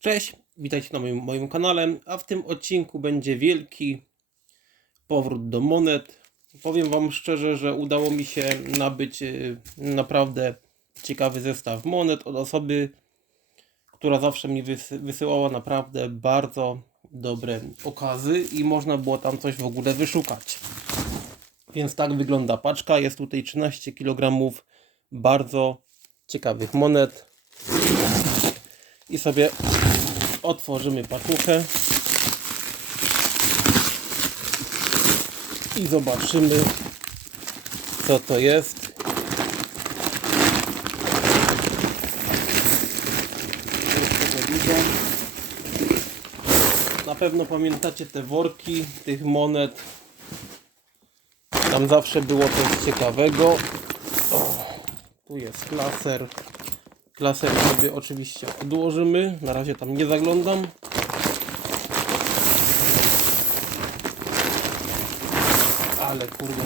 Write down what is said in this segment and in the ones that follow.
Cześć, witajcie na moim, moim kanale, a w tym odcinku będzie wielki powrót do monet. Powiem Wam szczerze, że udało mi się nabyć y, naprawdę ciekawy zestaw monet od osoby, która zawsze mi wysy wysyłała naprawdę bardzo dobre okazy i można było tam coś w ogóle wyszukać. Więc tak wygląda paczka. Jest tutaj 13 kg bardzo ciekawych monet. I sobie otworzymy pakuchę i zobaczymy co to jest. Na pewno pamiętacie te worki tych monet. Tam zawsze było coś ciekawego. O, tu jest laser. Laser sobie oczywiście odłożymy. Na razie tam nie zaglądam. Ale kurde.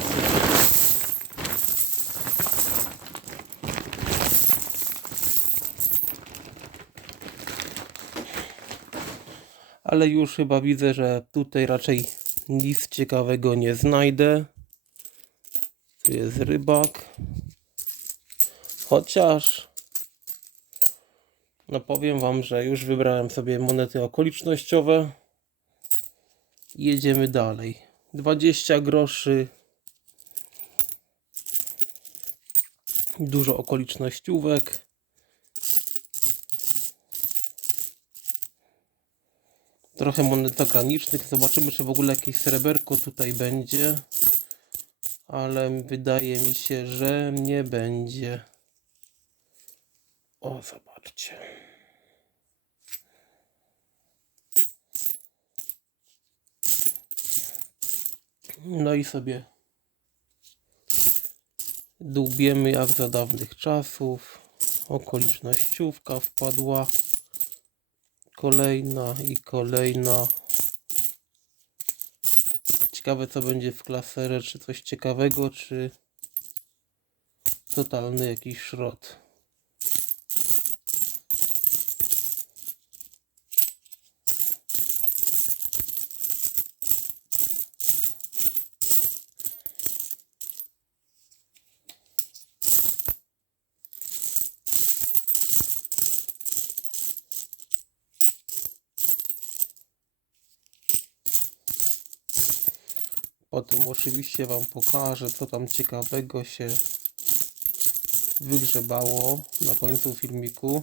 Ale już chyba widzę, że tutaj raczej nic ciekawego nie znajdę. Tu jest rybak. Chociaż no powiem Wam, że już wybrałem sobie monety okolicznościowe. Jedziemy dalej. 20 groszy. Dużo okolicznościówek. Trochę monet zagranicznych. Zobaczymy, czy w ogóle jakieś sreberko tutaj będzie. Ale wydaje mi się, że nie będzie. O, No i sobie dłubiemy jak za dawnych czasów. Okolicznościówka wpadła. Kolejna i kolejna. Ciekawe co będzie w klaserze, czy coś ciekawego, czy totalny jakiś szrot. Oczywiście Wam pokażę, co tam ciekawego się wygrzebało na końcu filmiku.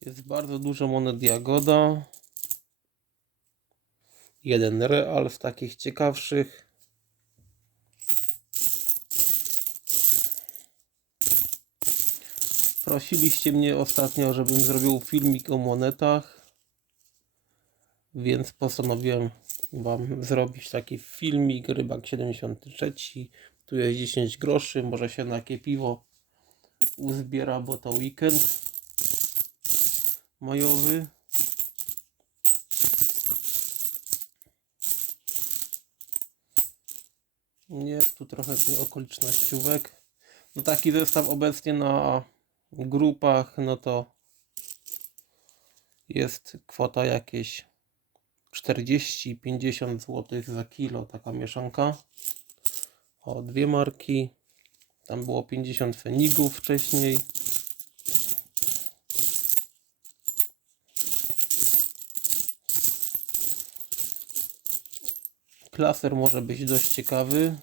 Jest bardzo dużo monet Jagoda. Jeden real z takich ciekawszych. Prosiliście mnie ostatnio, żebym zrobił filmik o monetach, więc postanowiłem Wam zrobić taki filmik. Rybak 73. Tu jest 10 groszy. Może się na jakie piwo uzbiera, bo to weekend majowy. Jest tu trochę okolicznościówek. No taki zestaw obecnie na grupach, no to jest kwota jakieś 40-50 zł za kilo taka mieszanka. O, dwie marki. Tam było 50 fenigów wcześniej. Klaser może być dość ciekawy.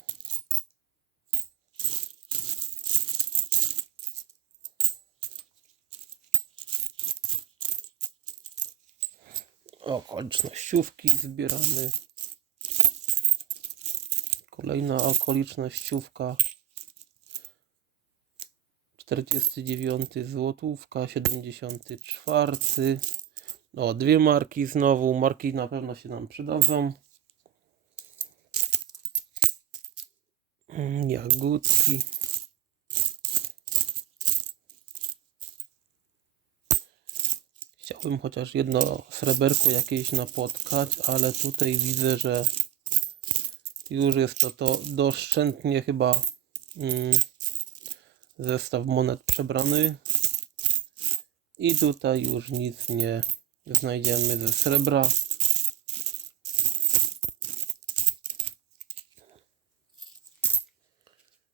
Okolicznościówki zbieramy. Kolejna okolicznościówka. 49 złotówka, 74. O, dwie marki znowu. Marki na pewno się nam przydadzą. Jagódki. Chciałbym chociaż jedno sreberko jakieś napotkać, ale tutaj widzę, że Już jest to, to doszczętnie chyba mm, zestaw monet przebrany. I tutaj już nic nie znajdziemy ze srebra.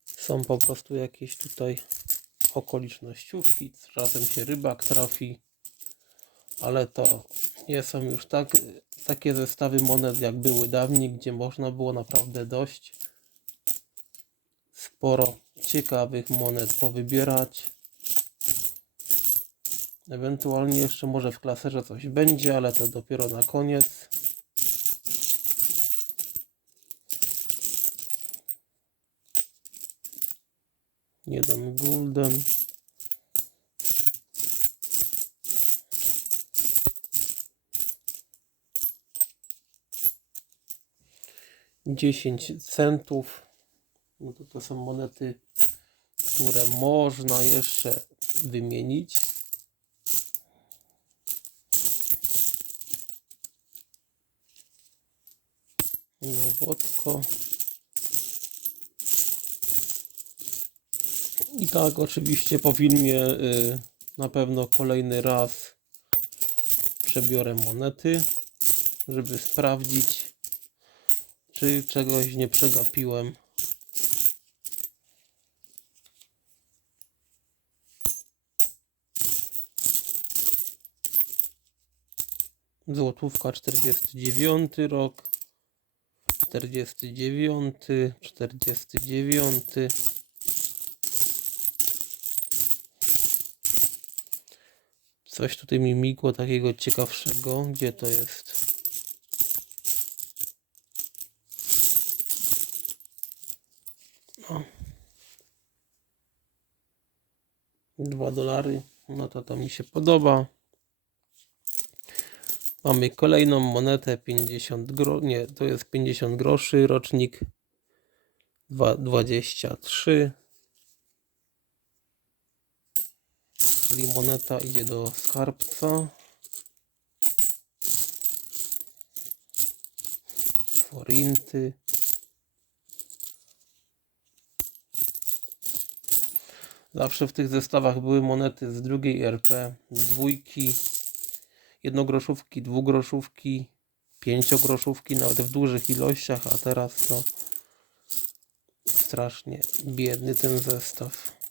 Są po prostu jakieś tutaj okolicznościówki. Czasem się rybak trafi, ale to nie są już tak, takie zestawy monet jak były dawniej, gdzie można było naprawdę dość sporo ciekawych monet powybierać. Ewentualnie jeszcze może w klaserze coś będzie, ale to dopiero na koniec. Jeden golden. 10 centów. No to, to są monety, które można jeszcze wymienić. Nowotko. I tak, oczywiście po filmie y, na pewno kolejny raz przebiorę monety, żeby sprawdzić czy czegoś nie przegapiłem. Złotówka 49 rok. 49, 49. Coś tutaj mi migło takiego ciekawszego. Gdzie to jest? 2 dolary. No to to mi się podoba. Mamy kolejną monetę 50 gro... nie, to jest 50 groszy, rocznik dwa- 23. Czyli moneta idzie do skarbca. Forinty. Zawsze w tych zestawach były monety z drugiej RP, dwójki, jednogroszówki, dwugroszówki, pięciogroszówki, nawet w dużych ilościach, a teraz no strasznie biedny ten zestaw.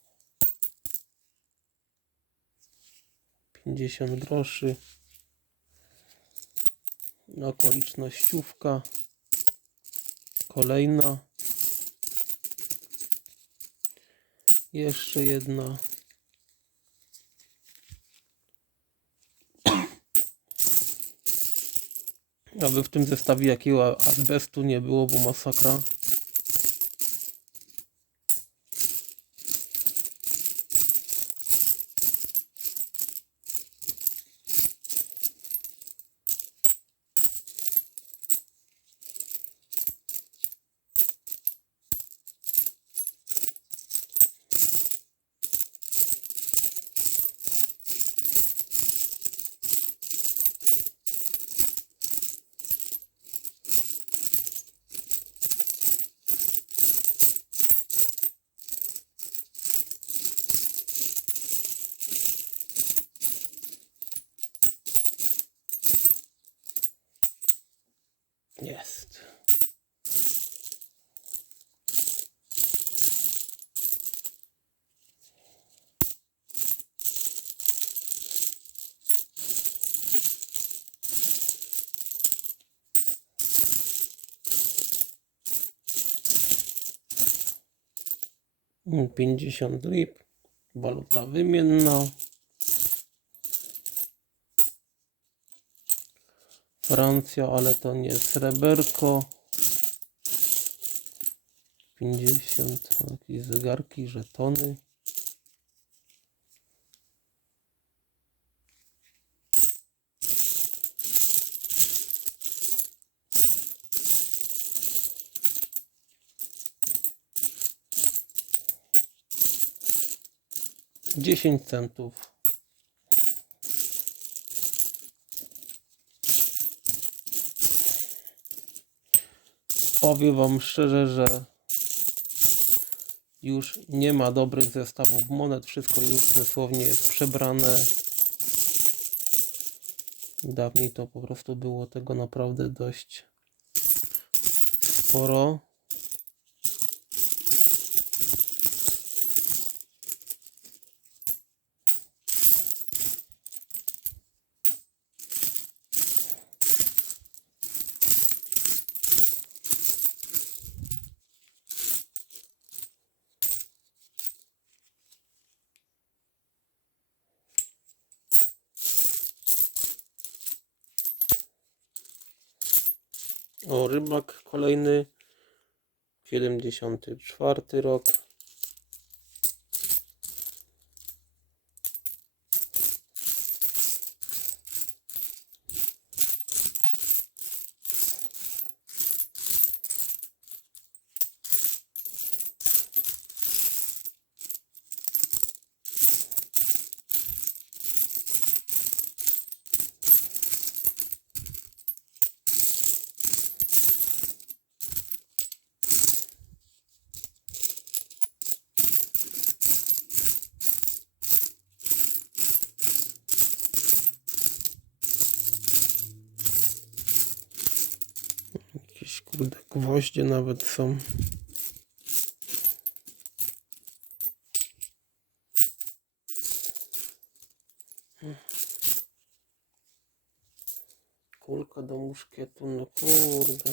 50 groszy. Okolicznościówka. Kolejna. Jeszcze jedna. Aby w tym zestawie jakiego azbestu nie było, bo masakra. Jest. Mm, 50 lip, waluta wymienna. Francja, ale to nie sreberko. 50, jakieś zegarki, żetony. Dziesięć centów. powiem Wam szczerze, że już nie ma dobrych zestawów monet. Wszystko już dosłownie jest przebrane. Dawniej to po prostu było tego naprawdę dość sporo. Kolejny. 74 rok. Jakieś kurde gwoździe nawet są. Kulka do muszkietu, no kurde.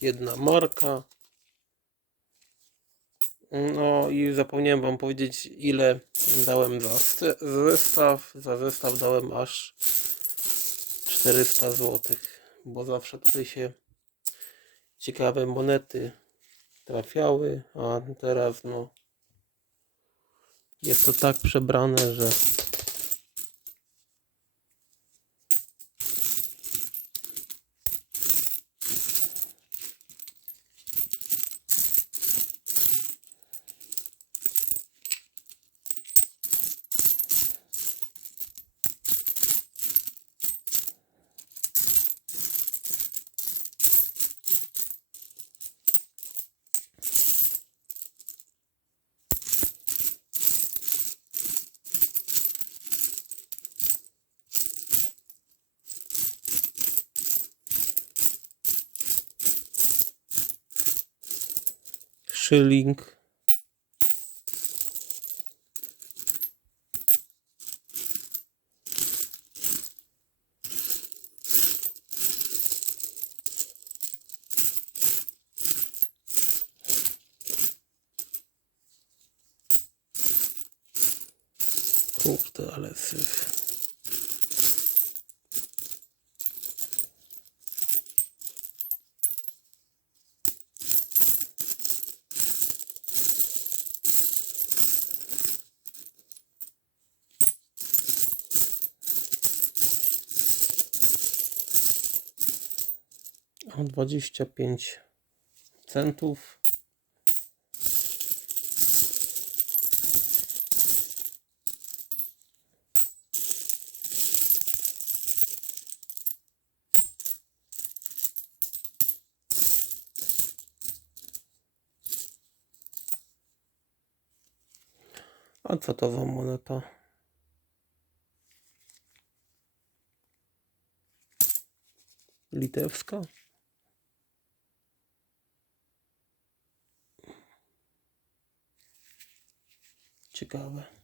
Jedna marka. No i zapomniałem wam powiedzieć ile dałem za zestaw. Za zestaw dałem aż 400 zł, bo zawsze tutaj się ciekawe monety trafiały, a teraz no jest to tak przebrane, że szyling. Kurde, ale syf. O 25 centów. A co to za moneta? Litewska? Ciekawe.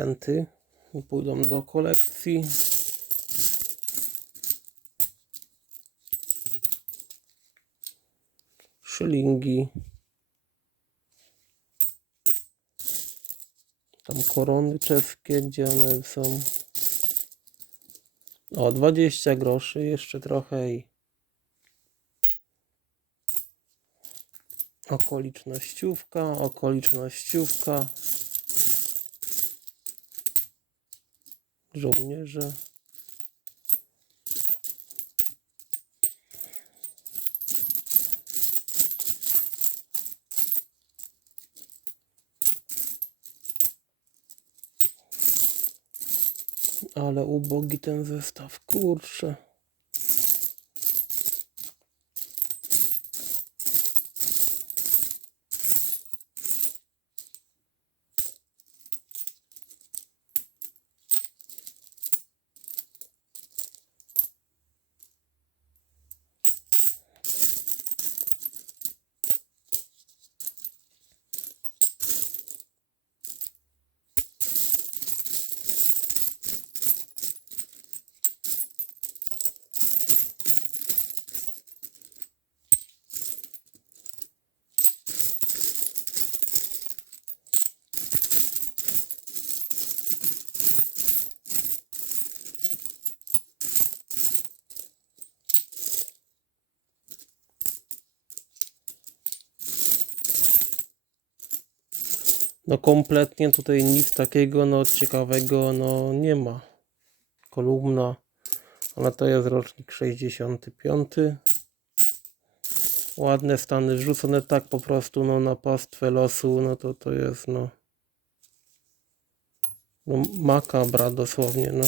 Centy pójdą do kolekcji. Szylingi. Tam korony czeskie, gdzie one są. O, 20 groszy, jeszcze trochę i okolicznościówka, okolicznościówka. Żołnierze. Ale ubogi ten zestaw, kurczę. No kompletnie tutaj nic takiego no ciekawego no nie ma. Kolumna, ale to jest rocznik 65. Ładne stany wrzucone tak po prostu no na pastwę losu, no to to jest no no makabra dosłownie no.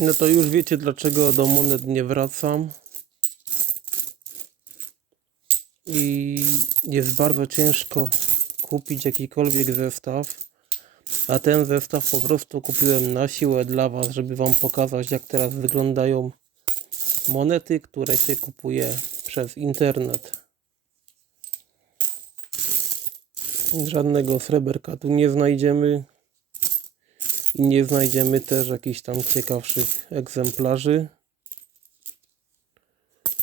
No to już wiecie dlaczego do monet nie wracam. I jest bardzo ciężko kupić jakikolwiek zestaw. A ten zestaw po prostu kupiłem na siłę dla Was, żeby Wam pokazać jak teraz wyglądają monety, które się kupuje przez internet. Żadnego sreberka tu nie znajdziemy. I nie znajdziemy też jakichś tam ciekawszych egzemplarzy.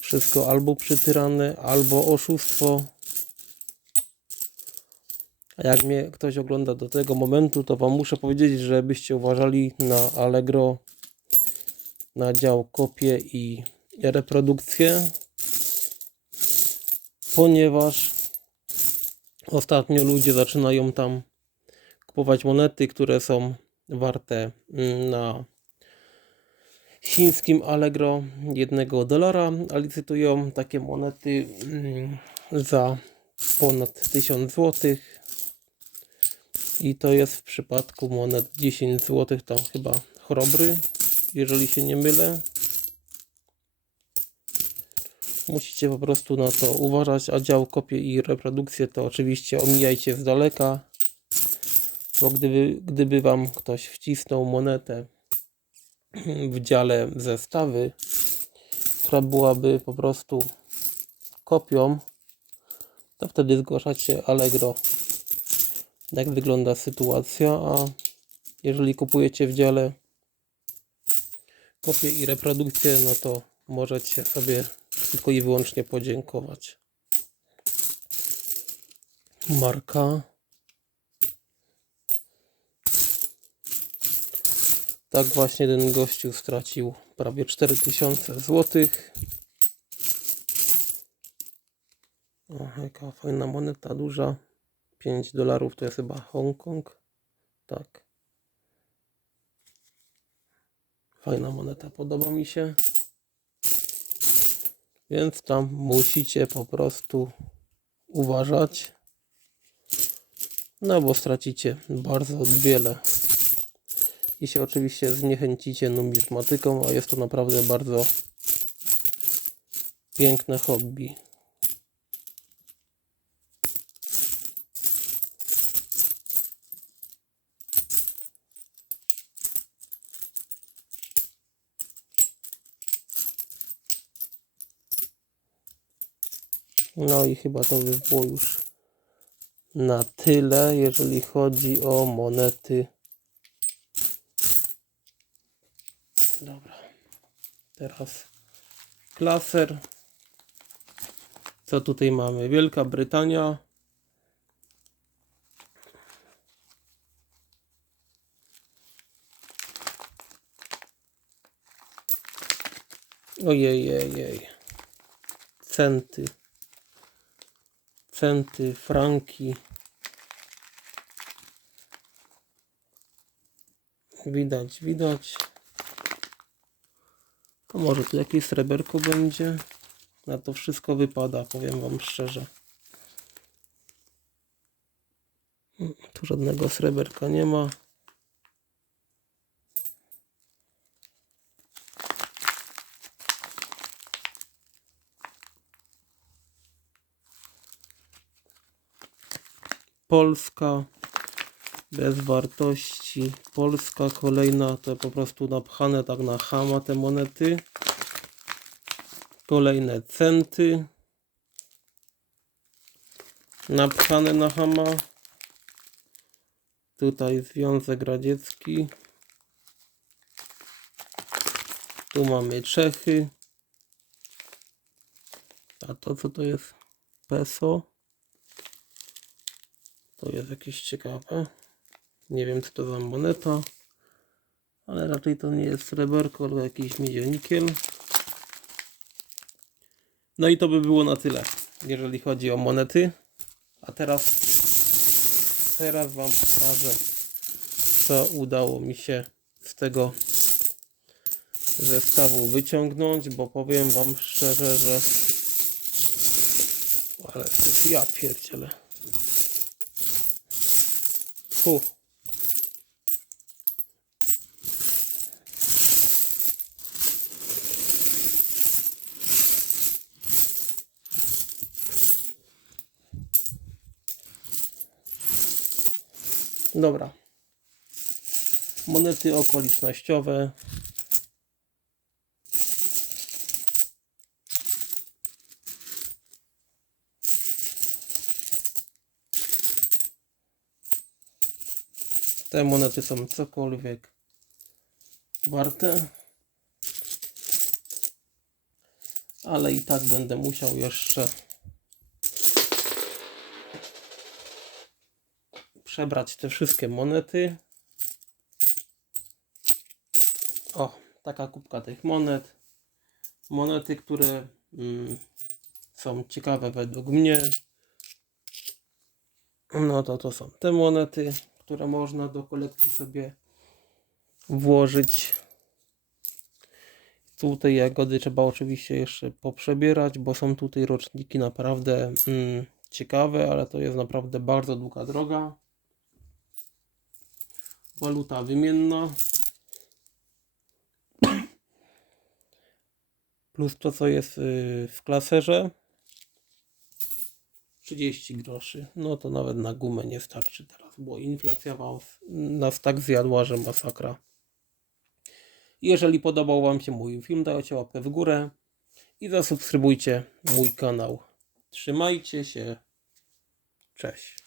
Wszystko albo przytyrane, albo oszustwo. A jak mnie ktoś ogląda do tego momentu, to Wam muszę powiedzieć, żebyście uważali na Allegro, na dział kopie i reprodukcję, ponieważ ostatnio ludzie zaczynają tam kupować monety, które są warte mm, na chińskim Allegro 1 dolara, a licytują takie monety mm, za ponad 1000 zł. I to jest w przypadku monet 10 zł, tam chyba chrobry, jeżeli się nie mylę. Musicie po prostu na to uważać, a dział kopie i reprodukcję to oczywiście omijajcie z daleka, bo gdyby, gdyby Wam ktoś wcisnął monetę w dziale zestawy, która byłaby po prostu kopią, to wtedy zgłaszacie Allegro, jak wygląda sytuacja, a jeżeli kupujecie w dziale kopię i reprodukcję, no to możecie sobie tylko i wyłącznie podziękować. Marka. Tak właśnie ten gościu stracił prawie 4000 zł. O, jaka fajna moneta duża. 5 dolarów to jest chyba Hongkong. Tak. Fajna moneta, podoba mi się. Więc tam musicie po prostu uważać. No bo stracicie bardzo wiele. I się oczywiście zniechęcicie numizmatyką, a jest to naprawdę bardzo piękne hobby. No i chyba to by było już na tyle, jeżeli chodzi o monety. Dobra. Teraz klaser. Co tutaj mamy? Wielka Brytania. Ojej, ojej. Centy. Centy, franki. Widać, widać. To może tu jakieś sreberko będzie. Na to wszystko wypada, powiem wam szczerze. Tu żadnego sreberka nie ma. Polska bez wartości. Polska kolejna to po prostu napchane tak na chama te monety. Kolejne centy. Napchane na chama. Tutaj Związek Radziecki. Tu mamy Czechy. A to co to jest? Peso. To jest jakieś ciekawe. Nie wiem co to za moneta. Ale raczej to nie jest sreberko, albo jakiś miedzionikiel. No i to by było na tyle, jeżeli chodzi o monety. A teraz, teraz Wam pokażę, co udało mi się z tego zestawu wyciągnąć, bo powiem Wam szczerze, że ale to jest ja pierdzielę. Fu. Dobra. Monety okolicznościowe. Te monety są cokolwiek warte. Ale i tak będę musiał jeszcze przebrać te wszystkie monety. O, taka kubka tych monet. Monety, które mm, są ciekawe według mnie. No to to są te monety, które można do kolekcji sobie włożyć. Tutaj jagody trzeba oczywiście jeszcze poprzebierać, bo są tutaj roczniki naprawdę mm, ciekawe, ale to jest naprawdę bardzo długa droga. Waluta wymienna. Plus to, co jest y, w klaserze. 30 groszy. No to nawet na gumę nie starczy teraz, bo inflacja nas tak zjadła, że masakra. Jeżeli podobał Wam się mój film, dajcie łapkę w górę i zasubskrybujcie mój kanał. Trzymajcie się. Cześć.